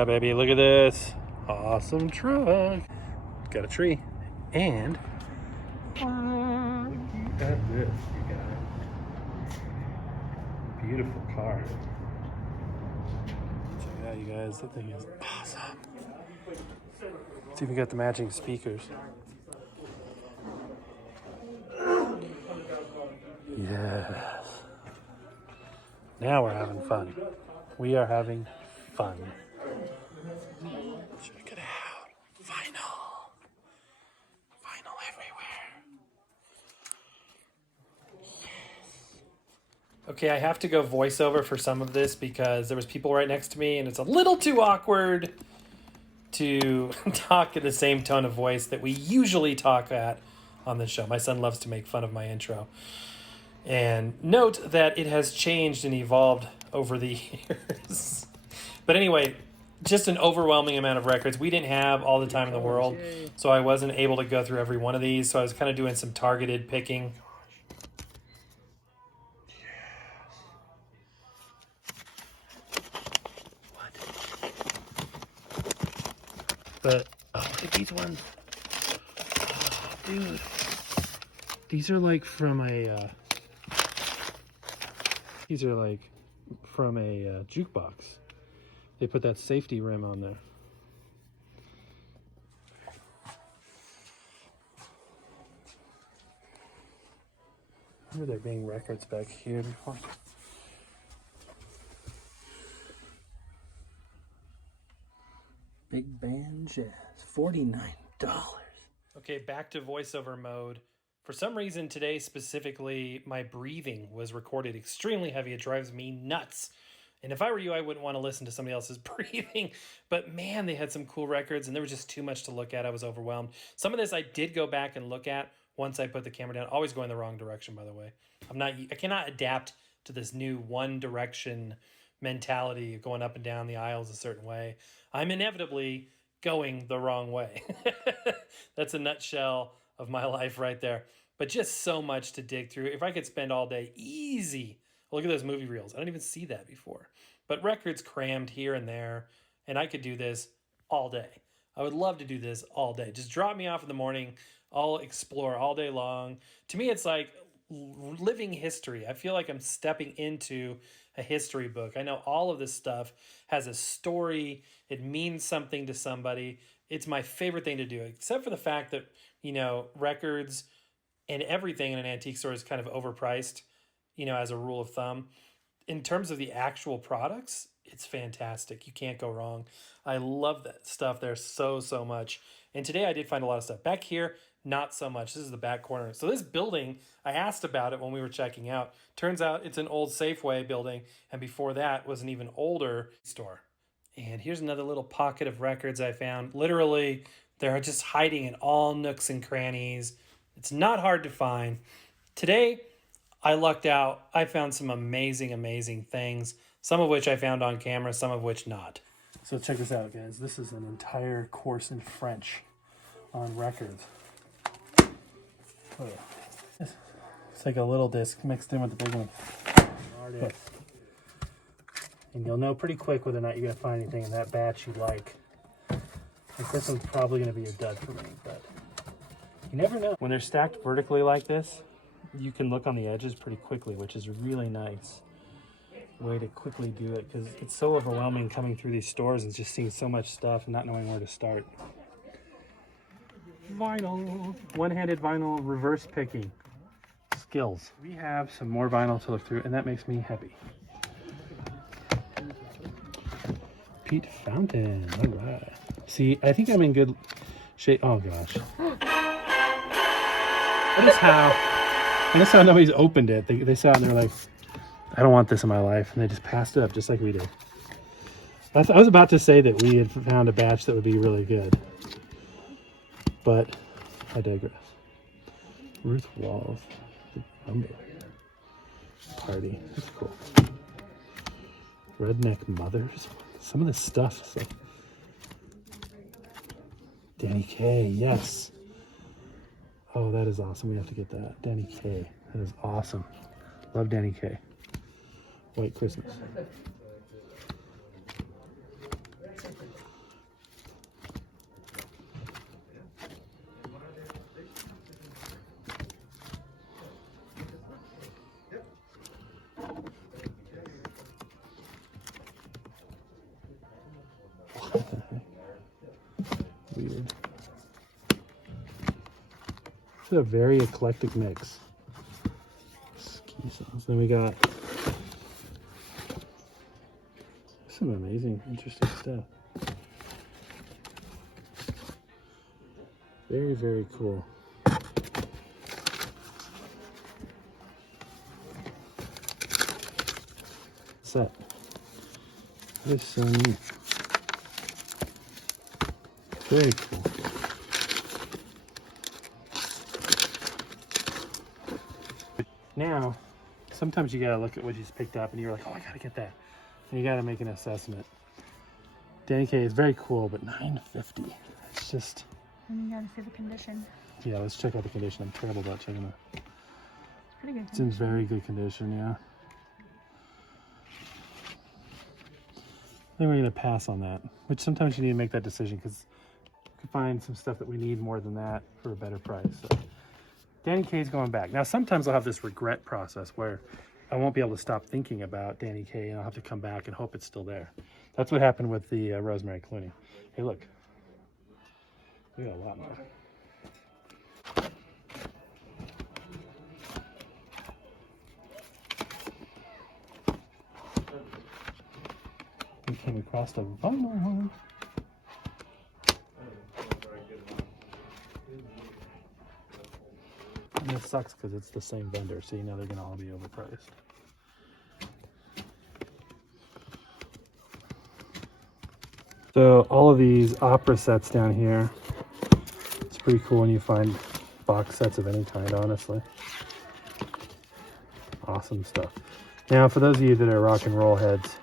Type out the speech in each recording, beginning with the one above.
yeah, baby, look at this. Awesome truck. Got a tree. And look at this, you guys. Beautiful car. Check it out, you guys. That thing is awesome. It's even got the matching speakers. Yes. Now we're having fun. We are having fun. Check it out. Vinyl. Vinyl everywhere. Yes. Okay, I have to go voiceover for some of this because there was people right next to me and it's a little too awkward to talk in the same tone of voice that we usually talk at on this show. My son loves to make fun of my intro. And note that it has changed and evolved over the years. But anyway, just an overwhelming amount of records. We didn't have all the time in the world, so I wasn't able to go through every one of these. So I was kind of doing some targeted picking. But, oh, look at these ones. Oh, dude. These are like from a, jukebox. They put that safety rim on there. I remember there being records back here before. Big band jazz, $49. Okay, back to voiceover mode. For some reason today specifically, my breathing was recorded extremely heavy. It drives me nuts. And if I were you, I wouldn't want to listen to somebody else's breathing. But man, they had some cool records and there was just too much to look at. I was overwhelmed. Some of this I did go back and look at once I put the camera down. Always going the wrong direction, by the way. I cannot adapt to this new one direction mentality of going up and down the aisles a certain way. I'm inevitably going the wrong way. That's a nutshell of my life right there. But just so much to dig through. If I could spend all day, easy. Look at those movie reels. I don't even see that before. But records crammed here and there. And I could do this all day. I would love to do this all day. Just drop me off in the morning. I'll explore all day long. To me, it's like living history. I feel like I'm stepping into a history book. I know all of this stuff has a story. It means something to somebody. It's my favorite thing to do, except for the fact that, records and everything in an antique store is kind of overpriced, as a rule of thumb. In terms of the actual products, it's fantastic. You can't go wrong. I love that stuff there so much. And today I did find a lot of stuff. Back here, not so much. This is the back corner. So this building, I asked about it when we were checking out. Turns out it's an old Safeway building. And before that was an even older store. And here's another little pocket of records I found. Literally, they're just hiding in all nooks and crannies. It's not hard to find. Today, I lucked out. I found some amazing things. Some of which I found on camera, some of which not. So check this out, guys. This is an entire course in French on records. It's like a little disc mixed in with the big one. But, and you'll know pretty quick whether or not you're going to find anything in that batch you like. Like this one's probably going to be a dud for me, but you never know. When they're stacked vertically like this, you can look on the edges pretty quickly, which is really nice way to quickly do it because it's so overwhelming coming through these stores and just seeing so much stuff and not knowing where to start. Vinyl. One-handed vinyl reverse picking. Skills. We have some more vinyl to look through and that makes me happy. Pete Fountain. All right. See, I think I'm in good shape. Oh gosh. That is how nobody's opened it. They saw it and they're like, I don't want this in my life. And they just passed it up just like we did. I was about to say that we had found a batch that would be really good. But I digress. Ruth Walls. The Party. That's cool. Redneck Mothers. Some of this stuff is like Danny Kaye, yes. Oh, that is awesome. We have to get that. Danny Kaye. That is awesome. Love Danny Kaye. White Christmas. It's a very eclectic mix. Ski songs. Then we got some amazing, interesting stuff. Very, very cool. Set. That is so neat. Very cool. Now, sometimes you gotta look at what you just picked up and you're like, oh, I gotta get that. And you gotta make an assessment. Danny Kaye is very cool, but $9.50. It's just. And you gotta see the condition. Yeah, let's check out the condition. I'm terrible about checking it. It's pretty good. It's in very good condition, yeah. I think we're gonna pass on that, which sometimes you need to make that decision because you can find some stuff that we need more than that for a better price. So Danny Kaye's going back. Now, sometimes I'll have this regret process where I won't be able to stop thinking about Danny Kaye and I'll have to come back and hope it's still there. That's what happened with the Rosemary Clooney. Hey, look. We got a lot more. We came across the vinyl one. And it sucks because it's the same vendor, so you know they're gonna all be overpriced. So all of these opera sets down here, it's pretty cool when you find box sets of any kind, honestly. Awesome stuff. Now, for those of you that are rock and roll heads,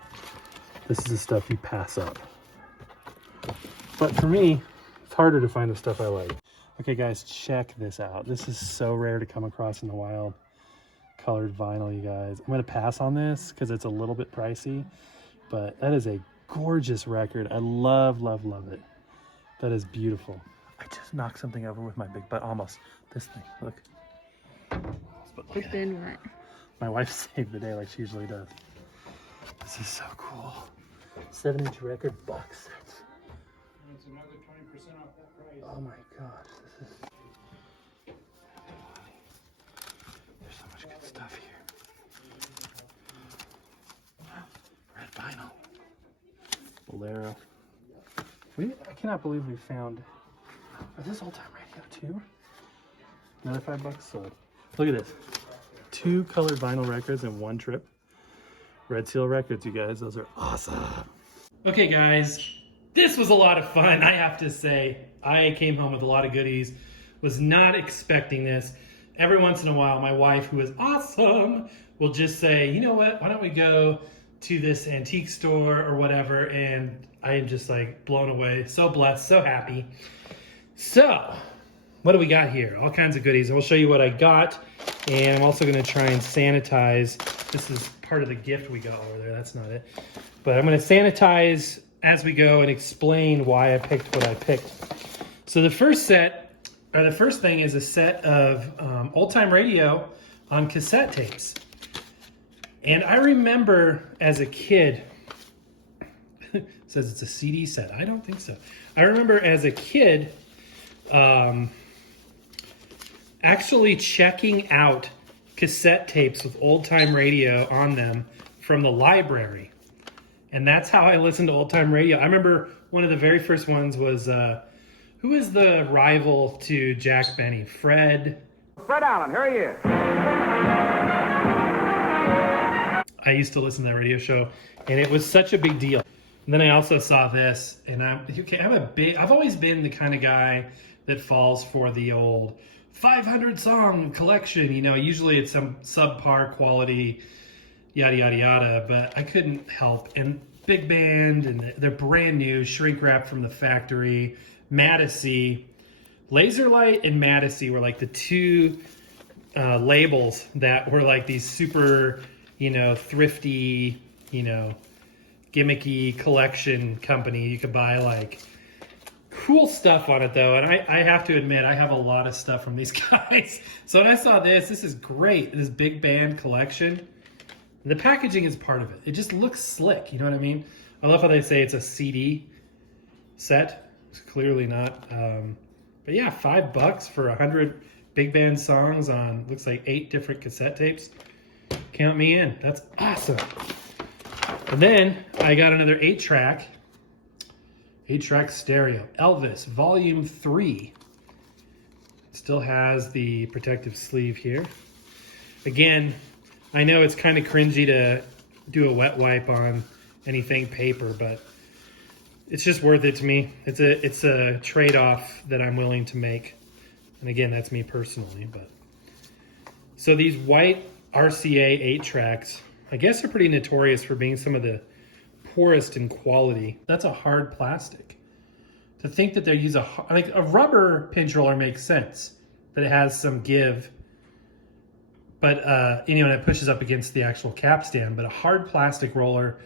this is the stuff you pass up. But for me, it's harder to find the stuff I like. Okay guys, check this out. This is so rare to come across in the wild. Colored vinyl, you guys. I'm gonna pass on this because it's a little bit pricey, but that is a gorgeous record. I love, love, love it. That is beautiful. I just knocked something over with my big butt, almost. This thing, look. But then what? My wife saved the day like she usually does. This is so cool. 7-inch record box sets. It's another 20% off that price. Oh my gosh, this is. There's so much good stuff here. Red vinyl. Bolero. I cannot believe we found. Is this old time radio too? Another $5 sold. Look at this. 2 colored vinyl records in one trip. Red Seal Records, you guys. Those are awesome. Okay, guys. This was a lot of fun, I have to say. I came home with a lot of goodies. Was not expecting this. Every once in a while, my wife, who is awesome, will just say, you know what? Why don't we go to this antique store or whatever? And I am just like blown away. So blessed, so happy. So, what do we got here? All kinds of goodies. And we'll show you what I got. And I'm also going to try and sanitize. This is part of the gift we got over there. That's not it. But I'm going to sanitize as we go and explain why I picked what I picked. So the first thing is a set of old-time radio on cassette tapes. And I remember as a kid, it says it's a CD set. I don't think so. I remember as a kid actually checking out cassette tapes with old-time radio on them from the library. And that's how I listened to old-time radio. I remember one of the very first ones was, who is the rival to Jack Benny? Fred Allen, here he is. I used to listen to that radio show, and it was such a big deal. And then I also saw this, and I've always been the kind of guy that falls for the old 500 song collection. You know, usually it's some subpar quality, yada, yada, yada, but I couldn't help. And big band, and they're brand new, shrink wrap from the factory. Madison, Laserlight and Madison were like the two labels that were like these super, thrifty, gimmicky collection company. You could buy like cool stuff on it though. And I have to admit, I have a lot of stuff from these guys. So when I saw this is great. This big band collection. The packaging is part of it. It just looks slick. You know what I mean? I love how they say it's a CD set. It's clearly not. But yeah, $5 for 100 big band songs on, looks like 8 different cassette tapes. Count me in. That's awesome. And then I got another 8-track stereo. Elvis, Volume 3. Still has the protective sleeve here. Again, I know it's kind of cringy to do a wet wipe on anything paper, but it's just worth it to me. It's a trade-off that I'm willing to make. And again, that's me personally. But so these white RCA 8-tracks, I guess, are pretty notorious for being some of the poorest in quality. That's a hard plastic. To think that they use a rubber pinch roller makes sense, that it has some give, but and it pushes up against the actual capstan. But a hard plastic roller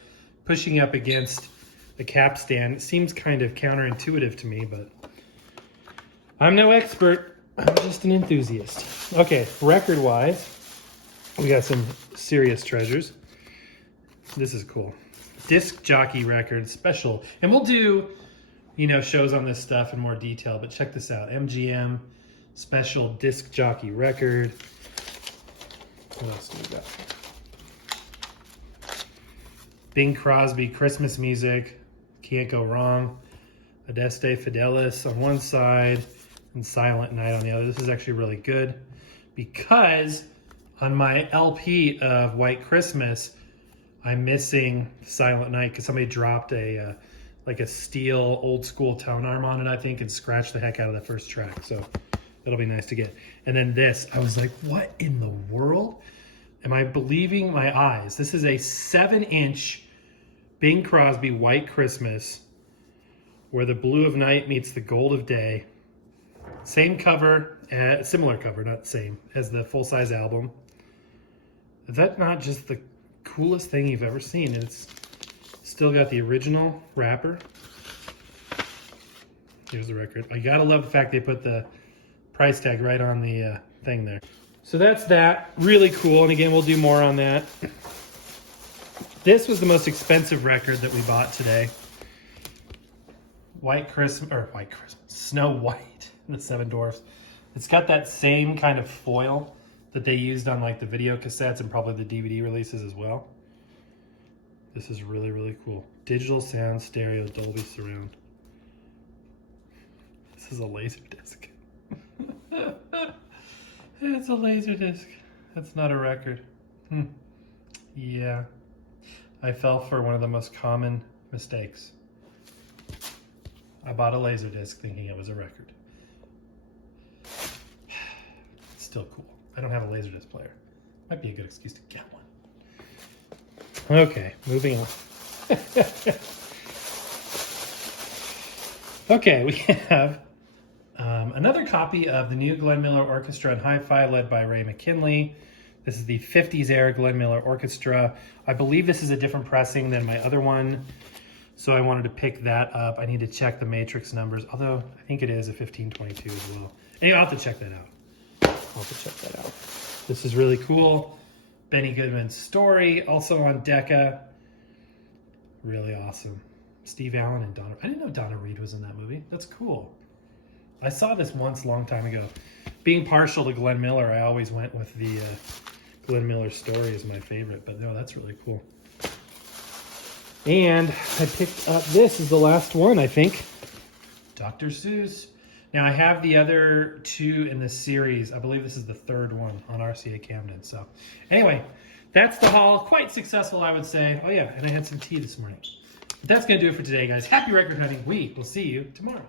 pushing up against the capstan seems kind of counterintuitive to me, but I'm no expert. I'm just an enthusiast. Okay, record-wise, we got some serious treasures. This is cool. Disc jockey record special. And we'll do, shows on this stuff in more detail, but check this out. MGM special disc jockey record. What else do we got? Bing Crosby Christmas music. Can't go wrong. Adeste Fidelis on one side and Silent Night on the other. This is actually really good because on my LP of White Christmas, I'm missing Silent Night because somebody dropped a steel old school tone arm on it, I think, and scratched the heck out of the first track. So it'll be nice to get. And then this, I was like, what in the world? Am I believing my eyes? This is a 7-inch Bing Crosby White Christmas where the blue of night meets the gold of day. Same cover, similar cover, not the same, as the full-size album. Is that not just the coolest thing you've ever seen? It's still got the original wrapper. Here's the record. I gotta love the fact they put the price tag right on the thing there. So that's that. Really cool. And again, we'll do more on that. This was the most expensive record that we bought today. Snow White and the Seven Dwarfs. It's got that same kind of foil that they used on the video cassettes and probably the DVD releases as well. This is really, really cool. Digital sound, stereo, Dolby surround. This is a laser disc. It's a laser disc. That's not a record. Yeah. I fell for one of the most common mistakes. I bought a laser disc thinking it was a record. It's still cool. I don't have a laserdisc player. Might be a good excuse to get one. Okay, moving on. Okay, we have another copy of the new Glenn Miller Orchestra and Hi-Fi led by Ray McKinley. This is the 50s era Glenn Miller Orchestra. I believe this is a different pressing than my other one, so I wanted to pick that up. I need to check the matrix numbers, although I think it is a 1522 as well. Anyway, I'll have to check that out. This is really cool. Benny Goodman's Story, also on Decca. Really awesome. Steve Allen and Donna. I didn't know Donna Reed was in that movie. That's cool. I saw this once a long time ago. Being partial to Glenn Miller, I always went with the Glenn Miller Story as my favorite. But no, that's really cool. And I picked up this is the last one, I think. Dr. Seuss. Now, I have the other two in this series. I believe this is the third one on RCA Camden. So anyway, that's the haul. Quite successful, I would say. Oh, yeah, and I had some tea this morning. But that's going to do it for today, guys. Happy record hunting. We will see you tomorrow.